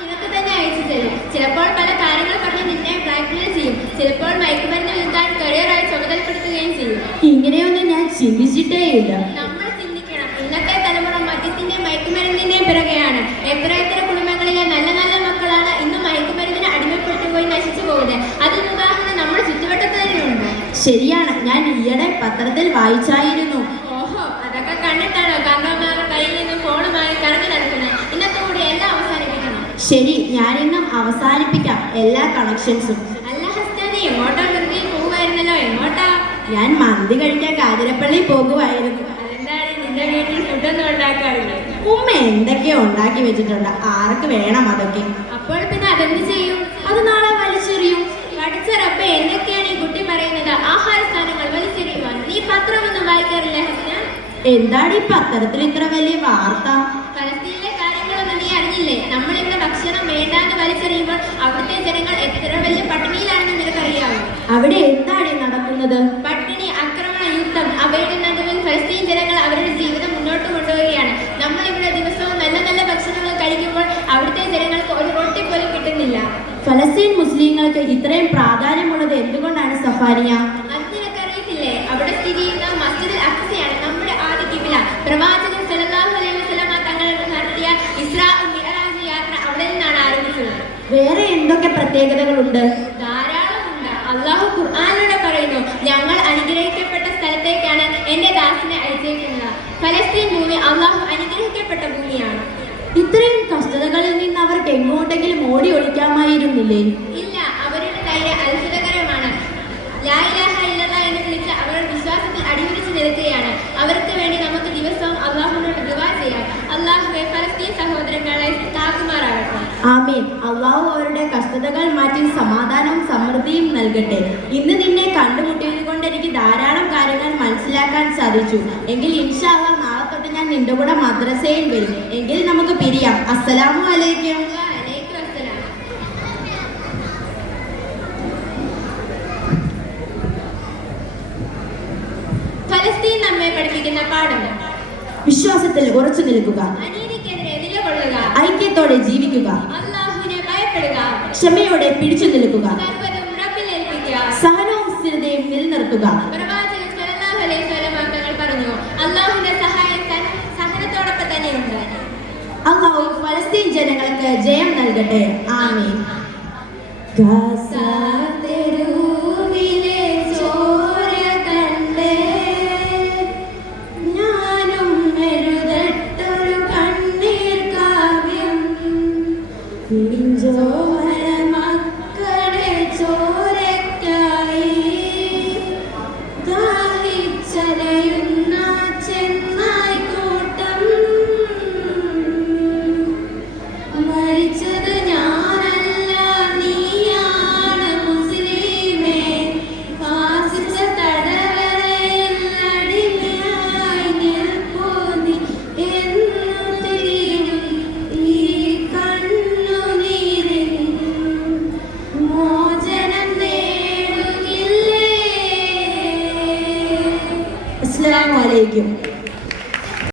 നിനക്ക് തന്നെ അയച്ചു തരും. ചിലപ്പോൾ പല കാര്യങ്ങൾ പറഞ്ഞ് നിന്നെ ബ്ലാക്ക്മെയിൽ ചെയ്യും. ചിലപ്പോൾ മയക്കുമരുന്ന് വിൽക്കാൻ കരിയറായി ചുമതലപ്പെടുത്തുകയും ചെയ്യും. ഇങ്ങനെയൊന്നും ഞാൻ ചിന്തിച്ചിട്ടേയില്ല. നമ്മൾ ചിന്തിക്കണം. ഇന്നത്തെ തലമുറ മദ്യത്തിന്റെ മയക്കുമരുന്നിന്റെയും പിറകെയാണ്. എത്ര കുടുംബങ്ങളിലെ നല്ല നല്ല മക്കളാണ് ഇന്ന് മയക്കുമരുന്നിന് അടിമപ്പെട്ടു പോയി നശിച്ചു പോകുന്നത്. അതിന് ഉദാഹരണം നമ്മുടെ ചുറ്റുവട്ടത്ത് തന്നെയുണ്ട്. ശരിയാണ്, ഞാൻ ഈയിടെ പത്രത്തിൽ വായിച്ചായിരുന്നു. ഓഹോ, അതൊക്കെ കണ്ടിട്ടാണോ കാരണവന്മാരുടെ കയ്യിൽ നിന്ന് ഫോണുമായി കറങ്ങി നടക്കുന്നത്? ഇന്നത്തെ കൂടി എല്ലാം അവസാനിപ്പിക്കണം. ശരി, ഞാനിന്നും അവസാനിപ്പിക്കാം എല്ലാ കണക്ഷൻസും. അല്ല ഹസ്ന, നീ എങ്ങോട്ടാ വെറുതെ പോവുമായിരുന്നല്ലോ? എങ്ങോട്ടാ? ഞാൻ മന്തി കഴിക്കാൻ കാതിരപ്പള്ളി പോകുമായിരുന്നു. അതെന്താണ്, നിന്റെ വീട്ടിൽ ഫുഡൊന്നും ഉണ്ടാക്കാറില്ല? ഉമ്മ എന്തൊക്കെയോ ഉണ്ടാക്കി വെച്ചിട്ടുണ്ട്. ആർക്ക് വേണം അതൊക്കെ? അപ്പോൾ പിന്നെ അതെന്ത് ചെയ്യും? അത് നാളെ വലിച്ചെറിയും. പഠിച്ച റബ്ബേ, എന്തൊക്കെയാണ് ഈ കുട്ടി പറയുന്നത്? ആഹാര സാധനങ്ങൾ വലിച്ചെറിയുവാൻ നീ പത്രമൊന്നും വായിക്കാറില്ല ഹസ്ന? എന്താണ് ഈ പത്രത്തിൽ ഇത്ര വലിയ വാർത്ത? ഫലസ്തീനിലെ കാര്യങ്ങളൊന്നും നീ അറിഞ്ഞില്ലേ? നമ്മളിവിടെ ഭക്ഷണം വേണ്ടാന്ന് വലിച്ചെറിയുമ്പോൾ അവിടുത്തെ ജനങ്ങൾ എത്ര വലിയ പട്ടിണിയിലാണെന്ന് നിനക്കറിയാമോ? അവിടെ എന്താണ് നടക്കുന്നത്? പട്ടിണി, ആക്രമണ, യുദ്ധം. അവയുടെ നടുവിൽ ഫലസ്തീൻ ജനങ്ങൾ അവരുടെ ജീവിതം മുന്നോട്ട് കൊണ്ടുപോവുകയാണ്. നമ്മളിവിടെ ദിവസവും നല്ല നല്ല ഭക്ഷണങ്ങൾ കഴിക്കുമ്പോൾ അവിടുത്തെ ജനങ്ങൾക്ക് ഒരു റൊട്ടി പോലും കിട്ടുന്നില്ല. ഫലസ്തീൻ മുസ്ലിങ്ങൾക്ക് ഇത്രയും പ്രാധാന്യമുള്ളത് എന്തുകൊണ്ടാണ് സഫാനിയ? അത് നിനക്കറിയത്തില്ലേ? അവിടെ സ്ഥിതി ചെയ്യുന്ന മസ്ജിദുൽ അഖ്സയാണ് നമ്മുടെ ആദ്യ ഖിബ്ല. പ്രവാചകൻ സല്ലല്ലാഹു അലൈഹി വസല്ലമ തങ്ങൾ നടത്തിയ ഇസ്രാ മിഅ്റാജ് യാത്ര അവിടെ നിന്നാണ് ആരംഭിച്ചത്. വേറെ എന്തൊക്കെ പ്രത്യേകതകളുണ്ട്? ധാരാളമുണ്ട്. അല്ലാഹു ഖുർആനിലൂടെ പറയുന്നു, ഞങ്ങൾ അനുഗ്രഹിക്കപ്പെട്ട സ്ഥലത്തേക്കാണ് എന്റെ ദാസനെ അയച്ചേക്കുന്നത്. ഫലസ്തീൻ ഭൂമി അല്ലാഹു അനുഗ്രഹിക്കപ്പെട്ട ഭൂമിയാണ്. ഇത്രയും കഷ്ടതകളിൽ നിന്ന് അവർക്ക് എങ്ങോട്ടെങ്കിലും ഓടി ഒളിക്കാമായിരുന്നില്ലേ? ഇല്ല, അവരുടെ ധൈര്യം അത്ഭുതകരമാണ്. ലാ ഇലാഹ ഇല്ലല്ലാഹ് എന്ന് വിളിച്ച് അവർ വിശ്വാസത്തിൽ അടിയുറച്ച് നിൽക്കുകയാണ്. അവർക്ക് വേണ്ടി നമുക്ക് ദിവസവും അല്ലാഹുവിനോട് ദുആ ചെയ്യാം. അല്ലാഹുവേ, ഫലസ്തീൻ സഹോദരങ്ങളെ കാക്കുമാറാകട്ടെ. ആമീൻ. അല്ലാഹു അവരുടെ കഷ്ടതകൾ മാറ്റി സമാധാനവും സമൃദ്ധിയും നൽകട്ടെ. ഇന്ന് നിന്നെ കണ്ടുമുട്ടിയത് കൊണ്ട് എനിക്ക് ധാരാളം കാര്യങ്ങൾ മനസ്സിലാക്കാൻ സാധിച്ചു. എങ്കിൽ ഇൻഷാ അല്ലാഹ് നാളെ തൊട്ട് ഞാൻ നിന്റെ കൂടെ മദ്രസയിൽ വരും. എങ്കിൽ നമുക്ക് പിരിയാം. അസ്സലാമു അലൈക്കും. ഫലസ്തീൻ നമ്മെ പഠിപ്പിക്കുന്ന പാഠം: വിശ്വാസത്തിൽ ഉറച്ചു നിൽക്കുക, അനീതിക്കെതിരെ നിലകൊള്ളുക, ഐക്യത്തോടെ ജീവിക്കുക, അല്ലാഹുവിനെ ഭയപ്പെടുക, ക്ഷമയോടെ പിടിച്ചു നിൽക്കുക, സർവ്വതും റബ്ബിൽ ഏൽപ്പിക്കുക, സഹനവും സ്ഥിരതയും നിലനിർത്തുക. പ്രവാചകൻ സല്ലല്ലാഹു അലൈഹി വസല്ലം തങ്ങൾ പറഞ്ഞു, അല്ലാഹുവിന്റെ സഹായം സഹനത്തോടൊപ്പം തന്നെയുണ്ട്. അല്ലാഹു ഫലസ്തീൻ ജനങ്ങൾക്ക് ജയം നൽകട്ടെ. ആമീൻ. അസ്സലാമു അലൈക്കും.